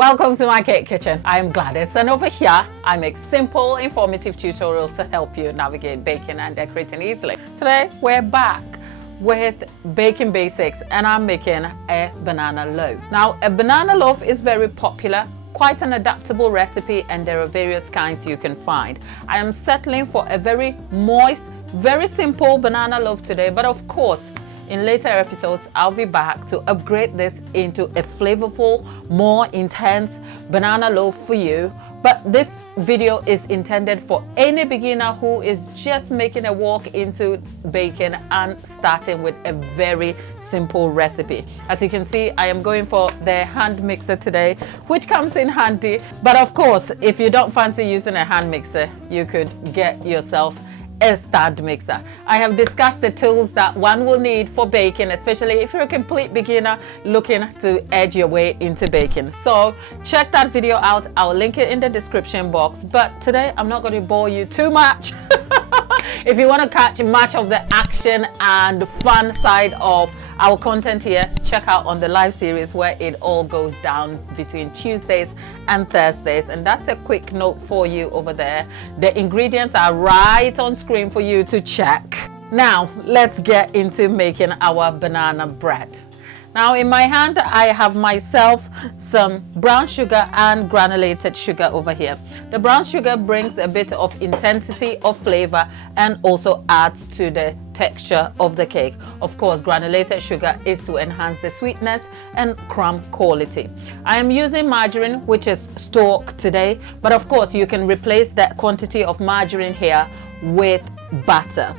Welcome to my cake kitchen. I am Gladys, and over here I make simple, informative tutorials to help you navigate baking and decorating easily. Today we're back with baking basics, and I'm making a banana loaf. Now, a banana loaf is very popular, quite an adaptable recipe, and there are various kinds you can find. I am settling for a very moist, very simple banana loaf today, but of course, in later episodes, I'll be back to upgrade this into a flavorful, more intense banana loaf for you. But this video is intended for any beginner who is just making a walk into baking and starting with a very simple recipe. As you can see, I am going for the hand mixer today, which comes in handy. But of course, if you don't fancy using a hand mixer, you could get yourself a stand mixer. I have discussed the tools that one will need for baking, especially if you're a complete beginner looking to edge your way into baking. So check that video out. I'll link it in the description box. But today I'm not going to bore you too much. If you want to catch much of the action and fun side of our content here, check out on the live series where it all goes down between Tuesdays and Thursdays. And that's a quick note for you over there. The ingredients are right on screen for you to check. Now, let's get into making our banana bread. Now, in my hand, I have myself some brown sugar and granulated sugar over here. The brown sugar brings a bit of intensity of flavor and also adds to the texture of the cake. Of course, granulated sugar is to enhance the sweetness and crumb quality. I am using margarine, which is stock today, but of course, you can replace that quantity of margarine here with butter.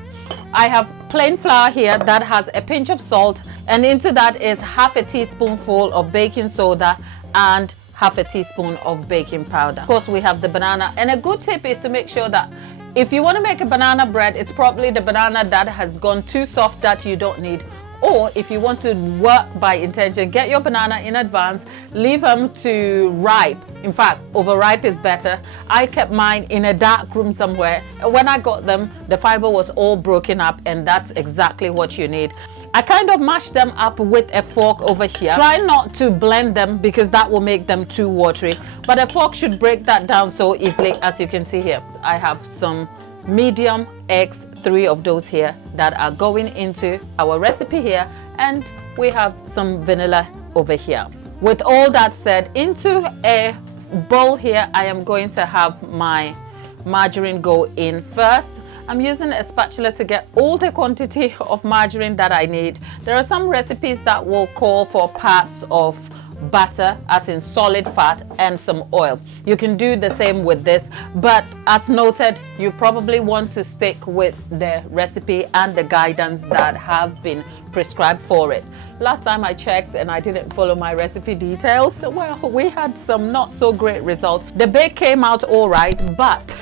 I have plain flour here that has a pinch of salt, and into that is half a teaspoonful of baking soda and half a teaspoon of baking powder. Of course, we have the banana, and a good tip is to make sure that if you want to make a banana bread, it's probably the banana that has gone too soft that you don't need. Or if you want to work by intention, get your banana in advance, leave them to ripe. In fact, overripe is better. I kept mine in a dark room somewhere. When I got them, the fiber was all broken up, and that's exactly what you need. I kind of mashed them up with a fork over here. Try not to blend them because that will make them too watery. But a fork should break that down so easily, as you can see here. I have some medium eggs, 3 of those here that are going into our recipe here, and we have some vanilla over here. With all that said, into a bowl here, I am going to have my margarine go in first. I'm using a spatula to get all the quantity of margarine that I need. There are some recipes that will call for parts of butter, as in solid fat, and some oil. You can do the same with this, but as noted, you probably want to stick with the recipe and the guidance that have been prescribed for it. Last time I checked and I didn't follow my recipe details, well, we had some not so great results. The bake came out all right, but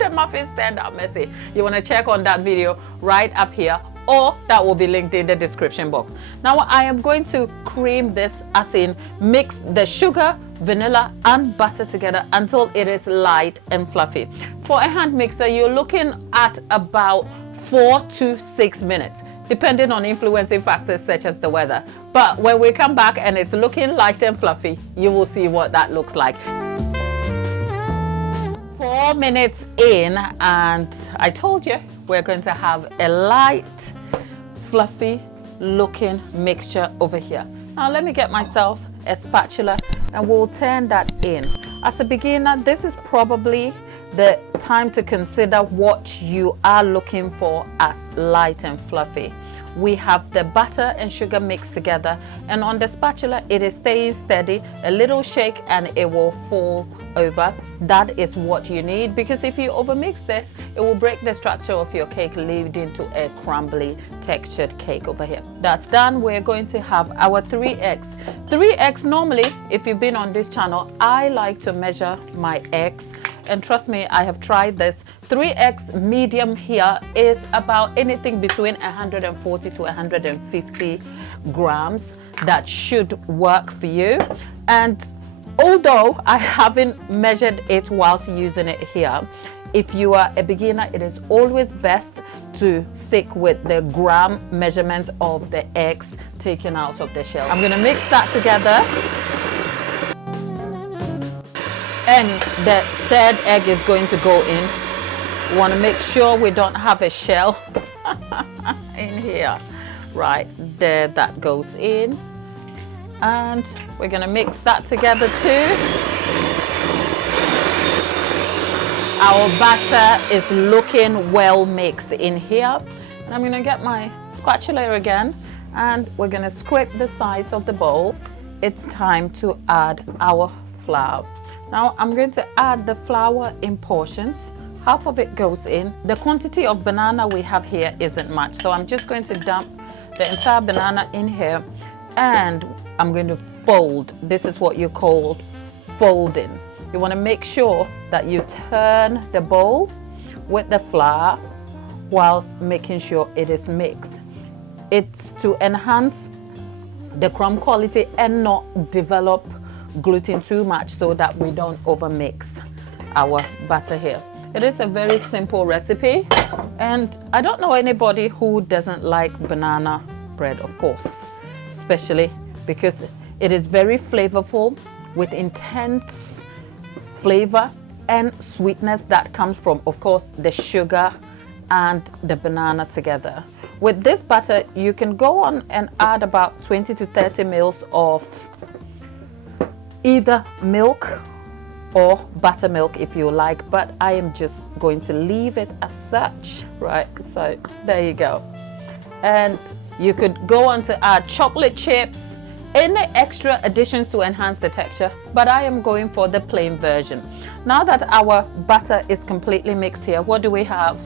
the muffins turned out messy. You want to check on that video right up here, or that will be linked in the description box. Now I am going to cream this, as in mix the sugar, vanilla and butter together until it is light and fluffy. For a hand mixer, you're looking at about 4 to 6 minutes, depending on influencing factors such as the weather. But when we come back and it's looking light and fluffy, you will see what that looks like. 4 minutes in, and I told you we're going to have a light, fluffy looking mixture over here. Now let me get myself a spatula and we'll turn that in. As a beginner, this is probably the time to consider what you are looking for as light and fluffy. We have the butter and sugar mixed together, and on the spatula it is staying steady. A little shake and it will fall over. That is what you need, because if you overmix this, it will break the structure of your cake, leading to a crumbly textured cake over here. That's done. We're going to have our 3 eggs. 3 eggs, normally, if you've been on this channel, I like to measure my eggs. And trust me, I have tried this. 3 eggs medium here is about anything between 140 to 150 grams. That should work for you. And although I haven't measured it whilst using it here, if you are a beginner, it is always best to stick with the gram measurement of the eggs taken out of the shell. I'm going to mix that together. And the third egg is going to go in. We want to make sure we don't have a shell in here. Right there, that goes in. And we're going to mix that together too. Our batter is looking well mixed in here. And I'm going to get my spatula again, and we're going to scrape the sides of the bowl. It's time to add our flour. Now I'm going to add the flour in portions. Half of it goes in. The quantity of banana we have here isn't much, so I'm just going to dump the entire banana in here, and I'm going to fold. This is what you call folding. You want to make sure that you turn the bowl with the flour whilst making sure it is mixed. It's to enhance the crumb quality and not develop gluten too much, so that we don't overmix our batter here. It is a very simple recipe, and I don't know anybody who doesn't like banana bread, of course, especially because it is very flavorful with intense flavor and sweetness that comes from, of course, the sugar and the banana together. With this batter, you can go on and add about 20 to 30 mils of either milk or buttermilk if you like, but I am just going to leave it as such. Right, so there you go. And you could go on to add chocolate chips, any extra additions to enhance the texture, but I am going for the plain version. Now that our batter is completely mixed here, what do we have?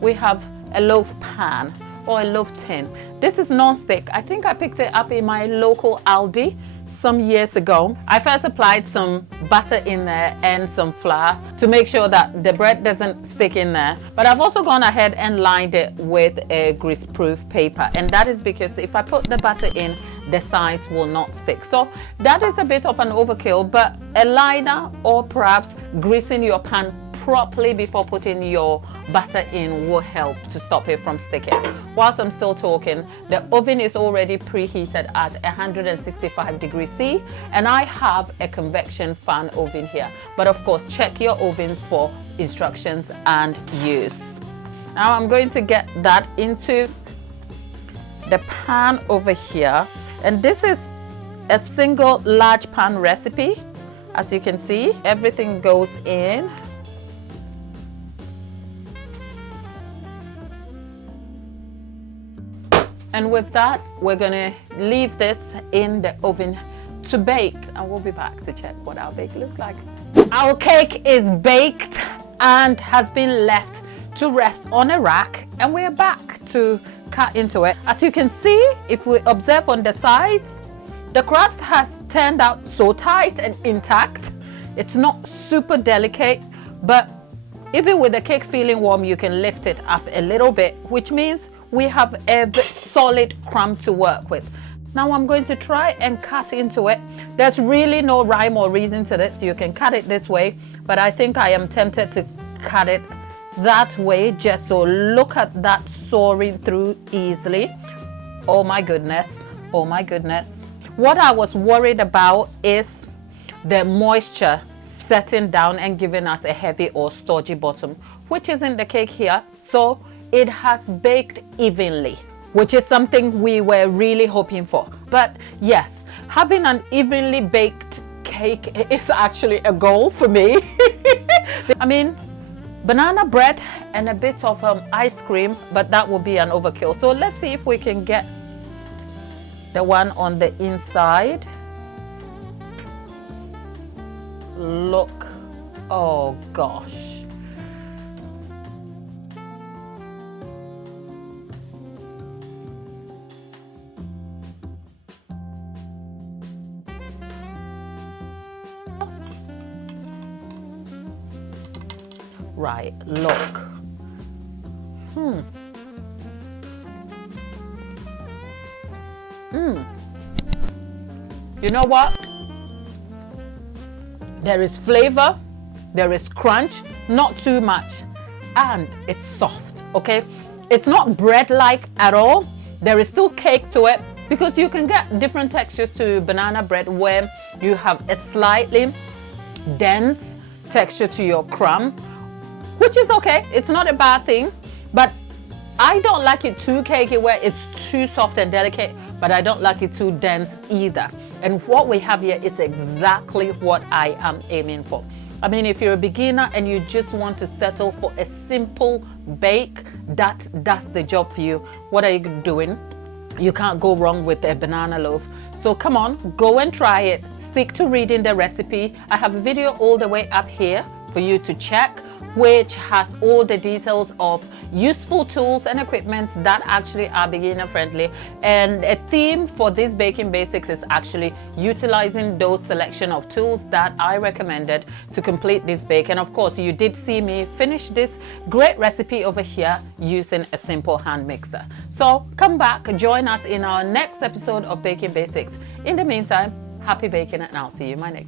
We have a loaf pan or a loaf tin. This is non-stick. I think I picked it up in my local Aldi some years ago. I first applied some butter in there and some flour to make sure that the bread doesn't stick in there. But I've also gone ahead and lined it with a grease-proof paper. And that is because if I put the butter in, the sides will not stick. So that is a bit of an overkill, but a liner or perhaps greasing your pan properly before putting your butter in will help to stop it from sticking. Whilst I'm still talking, the oven is already preheated at 165 degrees C, and I have a convection fan oven here. But of course, check your ovens for instructions and use. Now I'm going to get that into the pan over here, and this is a single large pan recipe. As you can see, everything goes in. And with that, we're gonna leave this in the oven to bake, and we'll be back to check what our bake looks like. Our cake is baked and has been left to rest on a rack, and we're back to cut into it. As you can see, if we observe on the sides, the crust has turned out so tight and intact. It's not super delicate, but even with the cake feeling warm, you can lift it up a little bit, which means we have a solid crumb to work with. Now I'm going to try and cut into it. There's really no rhyme or reason to this. You can cut it this way, but I think I am tempted to cut it that way, just so look at that soaring through easily. Oh my goodness, oh my goodness. What I was worried about is the moisture setting down and giving us a heavy or stodgy bottom, which is in the cake here. So it has baked evenly, which is something we were really hoping for. But yes, having an evenly baked cake is actually a goal for me. I mean, banana bread and a bit of ice cream, but that will be an overkill. So let's see if we can get the one on the inside. Look, oh gosh. Right, look. You know what? There is flavor, there is crunch, not too much, and it's soft, okay? It's not bread-like at all. There is still cake to it, because you can get different textures to banana bread where you have a slightly dense texture to your crumb, which is okay. It's not a bad thing, but I don't like it too cakey where it's too soft and delicate, but I don't like it too dense either. And what we have here is exactly what I am aiming for. I mean, if you're a beginner and you just want to settle for a simple bake, that's the job for you. What are you doing? You can't go wrong with a banana loaf. So come on, go and try it. Stick to reading the recipe. I have a video all the way up here for you to check, which has all the details of useful tools and equipment that actually are beginner friendly. And a theme for this baking basics is actually utilizing those selection of tools that I recommended to complete this bake. And of course, you did see me finish this great recipe over here using a simple hand mixer. So come back, join us in our next episode of Baking Basics. In the meantime, happy baking, and I'll see you in my next